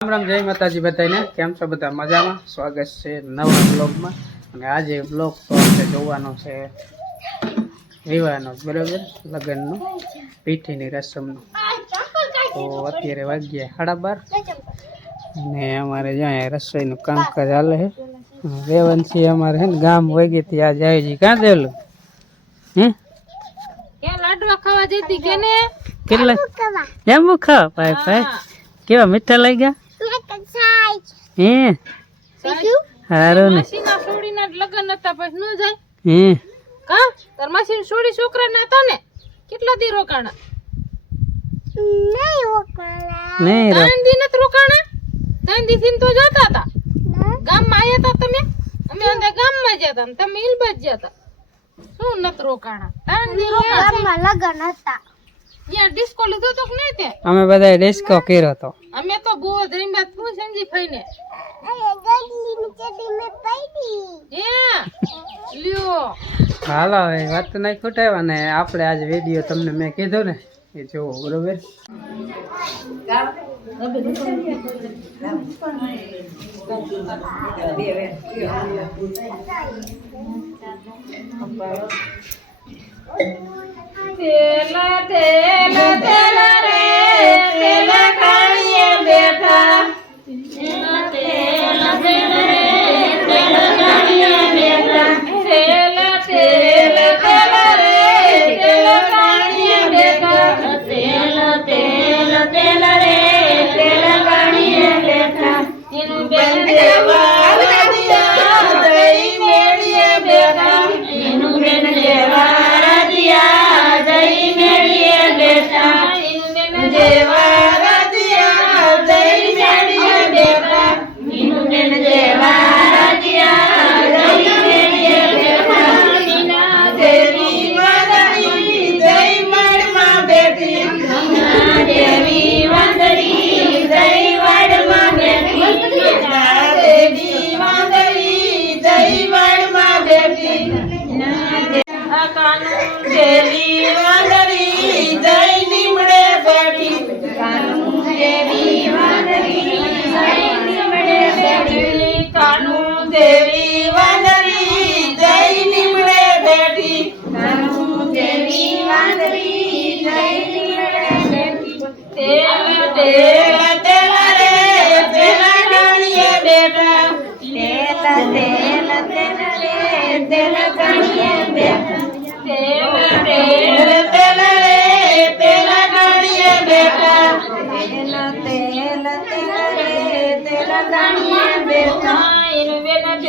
રામ રામ, જય માતાજી બધાને. કેમ છો બધા? મજામાં? સ્વાગત છે નવા બ્લોગમાં. અને આજે બ્લોગ તો આપણે જોવાનો છે વિવાહનો, બરાબર, લગ્નનો, પીઠીની રસમનો. તો અત્યારે વાગ્યા 12:30 અને અમારે જ્યાં રસોઈનું કામકાજ ચાલે છે. રેવનથી અમારે છે ને ગામ વગી થી આજે આવી જઈ. ક્યાં દેલું લાડવા ખાવા જતી કે ને કેટલા એમ ખાવા ભાઈ ભાઈ કેવા મીઠા લાગ્યા હે હારું ને છોડીના લગ્ન હતા પછી ન જાય હે કા તાર માસી છોડી છોકરા ના હતા ને કેટલા દી રોકાણા નહીં ત્રણ દી નથી રોકાણા 3 દી થી તો જતા હતા ગામમાં આયા હતા તમે અમે અંદર ગામમાં જતા તમે ઇલબાજ જતા શું નથી રોકાણા 3 દી રોકાણા લગ્ન હતા યાર ડિસ્કો લીધો તો કે નહીં તે અમે બધા ડિસ્કો કર્યો તો અમે તો બહુ ધરીમાં તું સંજી ફઈને લ્યો હાલો હવે વાત નહીં ખૂટાવા ને આપણે આજે વિડીયો તમને મેં કીધું ને એ જોવો, બરોબર. તેલા તેલા તેલા રે તેલા કાળીએ બેઠા તેલા તેલા તેલા રે તેલા કાળીએ બેઠા તેલા તેલા તેલા રે તેલા કાળીએ બેઠા તેલા તેલા તેલા રે તેલા કાળીએ બેઠા ઇન બેન દેવા રાધિયા દઈ મેળીએ બેઠા ઇનું બેન દેવા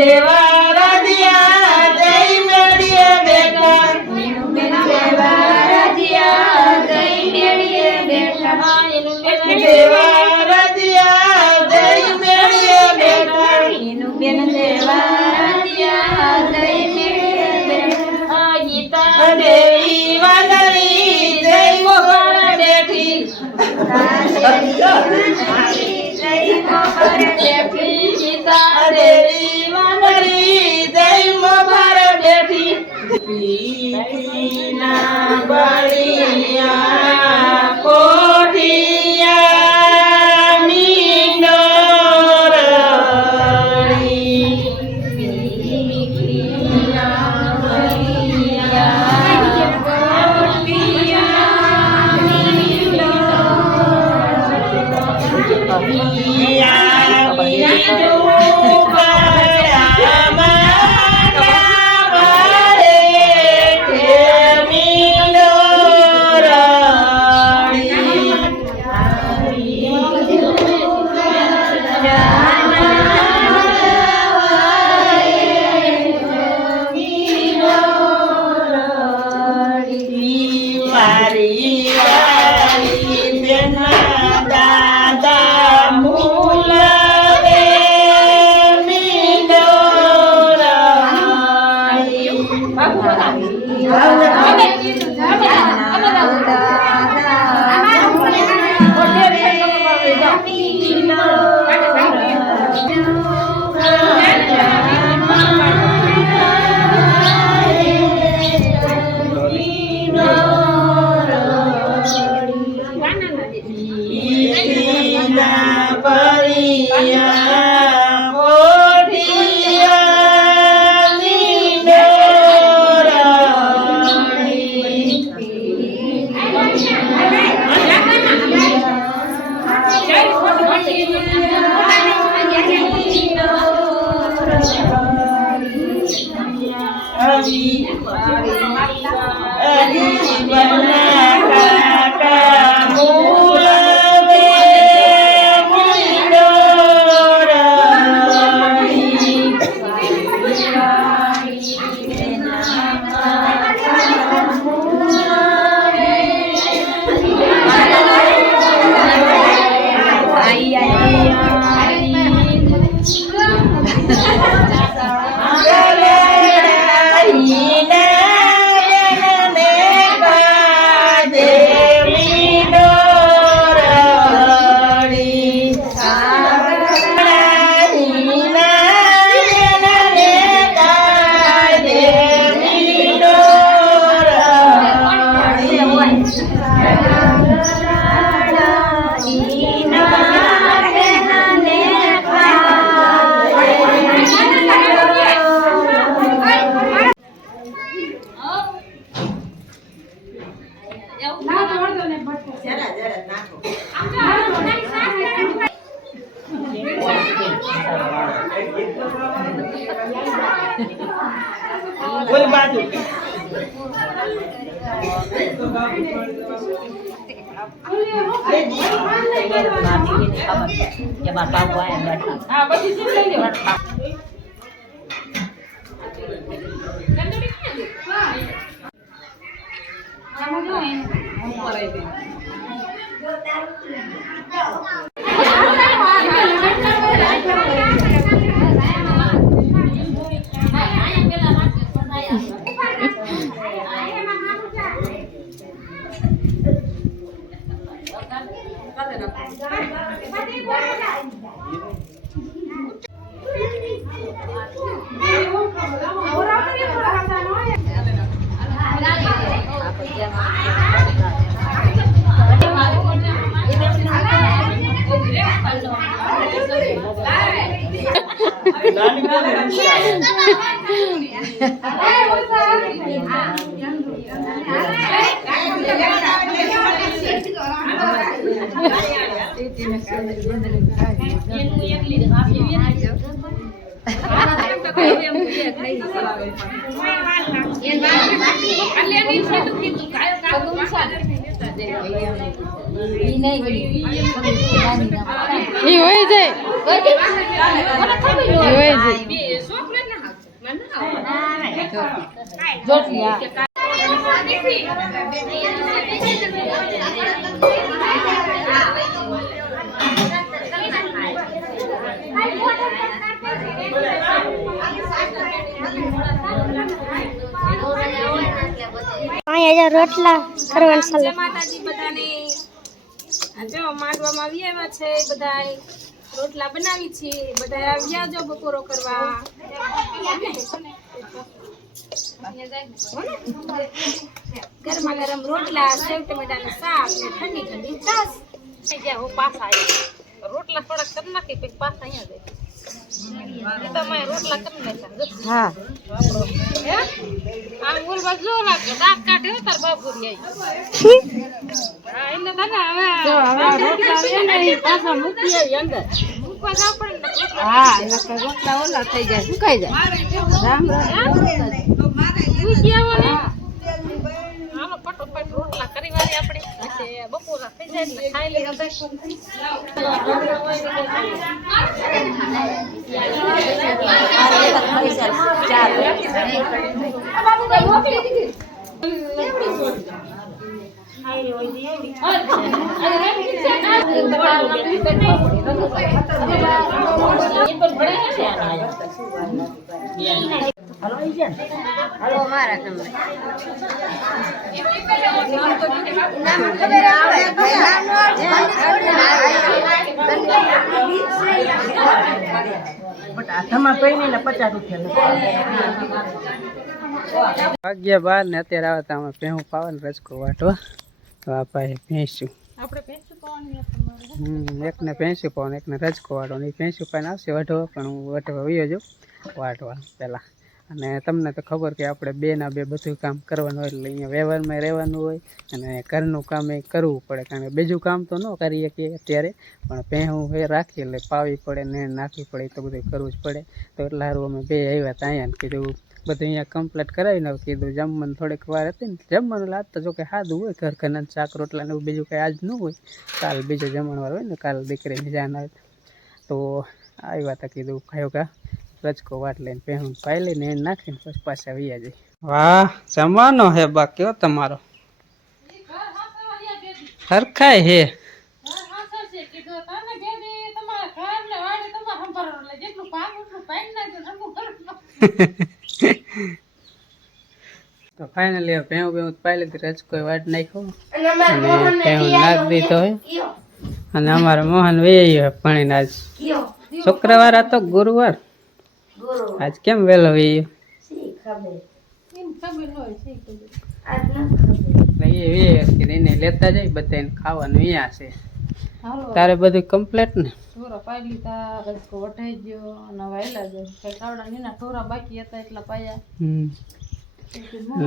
જેવા રાધિયા જઈ મેળીએ બેઠા ઇનું બેન જેવા રાધિયા જઈ મેળીએ બેઠા ઇનું બેન જેવા રાધિયા જઈ મેળીએ બેઠા ઇનું બેન જેવા રાધિયા જઈ મેળીએ બેઠા ગીતા દેવી વાદળી જઈ મોગર બેઠી જઈ મોગર બેઠી ગીતા દેવી પીઠીના બળિયા કોઠિયાની ડોરડી પીઠીના બળિયા કોઠિયાની ડોરડી દાદા મૂલ રોટલા કરવાનું ચાલે. માતાજી બધાને જો માંડવામાં આવ્યા છે, બધા રોટલા બનાવી છે, બધા આવ્યા જો બપોરો કરવા. ગરમા ગરમ રોટલા, સેવ ટમેટાનું શાક ને ઠંડી ઠંડી છાશ. પાછા રોટલા થોડાક કરી નાખી પછી પાછા અહીંયા જાય. તમારે રોટલા કરી નાખ્યા. આમ બોલ બસ જો લાગે દાંત કાઢે તાર બાબુરી આવી. હા એને તને હવે રોટલા લે ને પાછા મૂકી આવી અંદર. મૂકવા જાવ પડે ને. હા નકર રોટલા ઓલા થઈ જાય, સુકાઈ જાય. રામ રામ. મૂકી આવો ને. હાલો ફટોફટ રોટલા કરી વાળી આપણે. પછી બપોરા થઈ જાય એટલે ખાઈ લઈએ બધા. હલો મારા નંબર વાગ્યા 12 ને અત્યારે આવે તો અમે ભેહું પાવાનું રજકો વાટવા. તો આપણે ભેંસું આપણે ભેંસું એકને 50 પાઉં એકને રજકો વાળો ને 50 પાઈને આવશે વઢો, પણ હું વઢવા વયો જાઉં વાટવા પહેલાં. અને તમને તો ખબર કે આપણે બે ના બે બધું કામ કરવાનું હોય એટલે અહીંયા વ્યવહારમાં રહેવાનું હોય અને ઘરનું કામ એ કરવું પડે, કારણ કે બીજું કામ તો ન કરીએ કે અત્યારે, પણ પહેવું એ રાખી એટલે પાવી પડે ને નાખવી પડે તો બધું કરવું જ પડે. તો એટલે સારું અમે બે આવ્યા હતા અહીંયા ને કીધું બધું અહીંયા કમ્પ્લીટ કરાવીને કીધું જમવાનું થોડીક વાર હતી ને જમવાનું લાગતા જો કે સાદું હોય ઘર ઘરના શાક રોટલા ને એવું બીજું કંઈ આજ ન હોય, કાલ બીજો જમણવાર હોય ને કાલ દીકરીની જાન આવે તો આવ્યા હતા કીધું ખાયો કા રજકો વાટ લઈને પહેવું પાઈ લઈને એને નાખીને પછી પાછા વૈયા જઈ. વાહ જમવાનો હે બા કયો તમારો હરખાય હે. તો ફાઇનલી ભેવું ભેવું પાઈ લીધી રજકો વાટ નાખ્યો અને ભેવું નાખ દીધો હોય અને અમારો મોહન વૈયો ભણીને આજ શુક્રવાર હતો ગુરુવાર આજ કેમ વહેલો વૈયો એને લેતા જાય બધાને ખાવાનું અહીંયા છે. તારે બધું કમ્પ્લીટ ને ઢોરા પાઈ લીધા, રજકો વઢાઈ ગયો અને વાયલા ગયો કઈ કાવડા નીના ઢોરા બાકી હતા એટલા પાયા.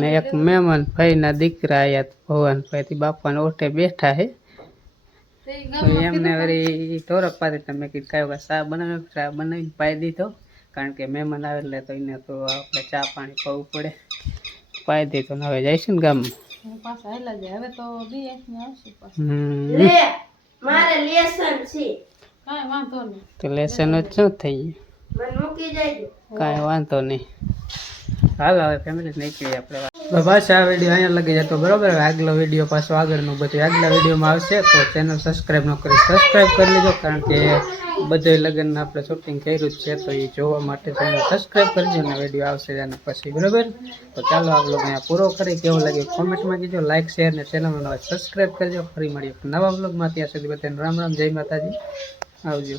ને એક મહેમાન ભાઈ ના દીકરા આયા ભગવાન ભાઈ બાપાને ઓઠે બેઠા હે એમને વળી ઢોરક પાડી તમે કીધું કાંઈ ચા બનાવ્યો, ચા બનાવીને પાઈ દીધો, કારણ કે મહેમાન આવે એટલે તો એને તો આપણે ચા પાણી પાવું પડે, પાઈ દીધો ને હવે જઈશું ને ગામમાં પાછા હાલા જાય. હવે તો બી આવશે મારે લેસન છે, કાંઈ વાંધો નહીં. તો લેસન જ શું થઈ મને મૂકી જાય. કાંઈ વાંધો નહીં. હાલો હવે ફેમિલી નીકળીએ આપણે. બસ આ વિડીયો અહીંયા લગી જતો બરોબર. આગલો વિડીયો પાછો આગળનું બધું આગલા વિડીયોમાં આવશે તો ચેનલ સબસ્ક્રાઈબ ન કરી સબસ્ક્રાઈબ કરી લેજો, કારણ કે બધે લગ્નનું આપણે શૂટિંગ કર્યું જ છે તો એ જોવા માટે ચેનલ સબસ્ક્રાઈબ કરજો અને વિડીયો આવશે એના પછી બરોબર. તો ચાલો આ બ્લોગ અહીંયા પૂરો કરી, કેવો લાગ્યો કોમેન્ટમાં કીજો, લાઇક શેર ને ચેનલનો સબસ્ક્રાઈબ કરજો. ફરી મળીએ નવા બ્લોગમાં, ત્યાં સુધી બધાને રામ રામ, જય માતાજી, આવજો.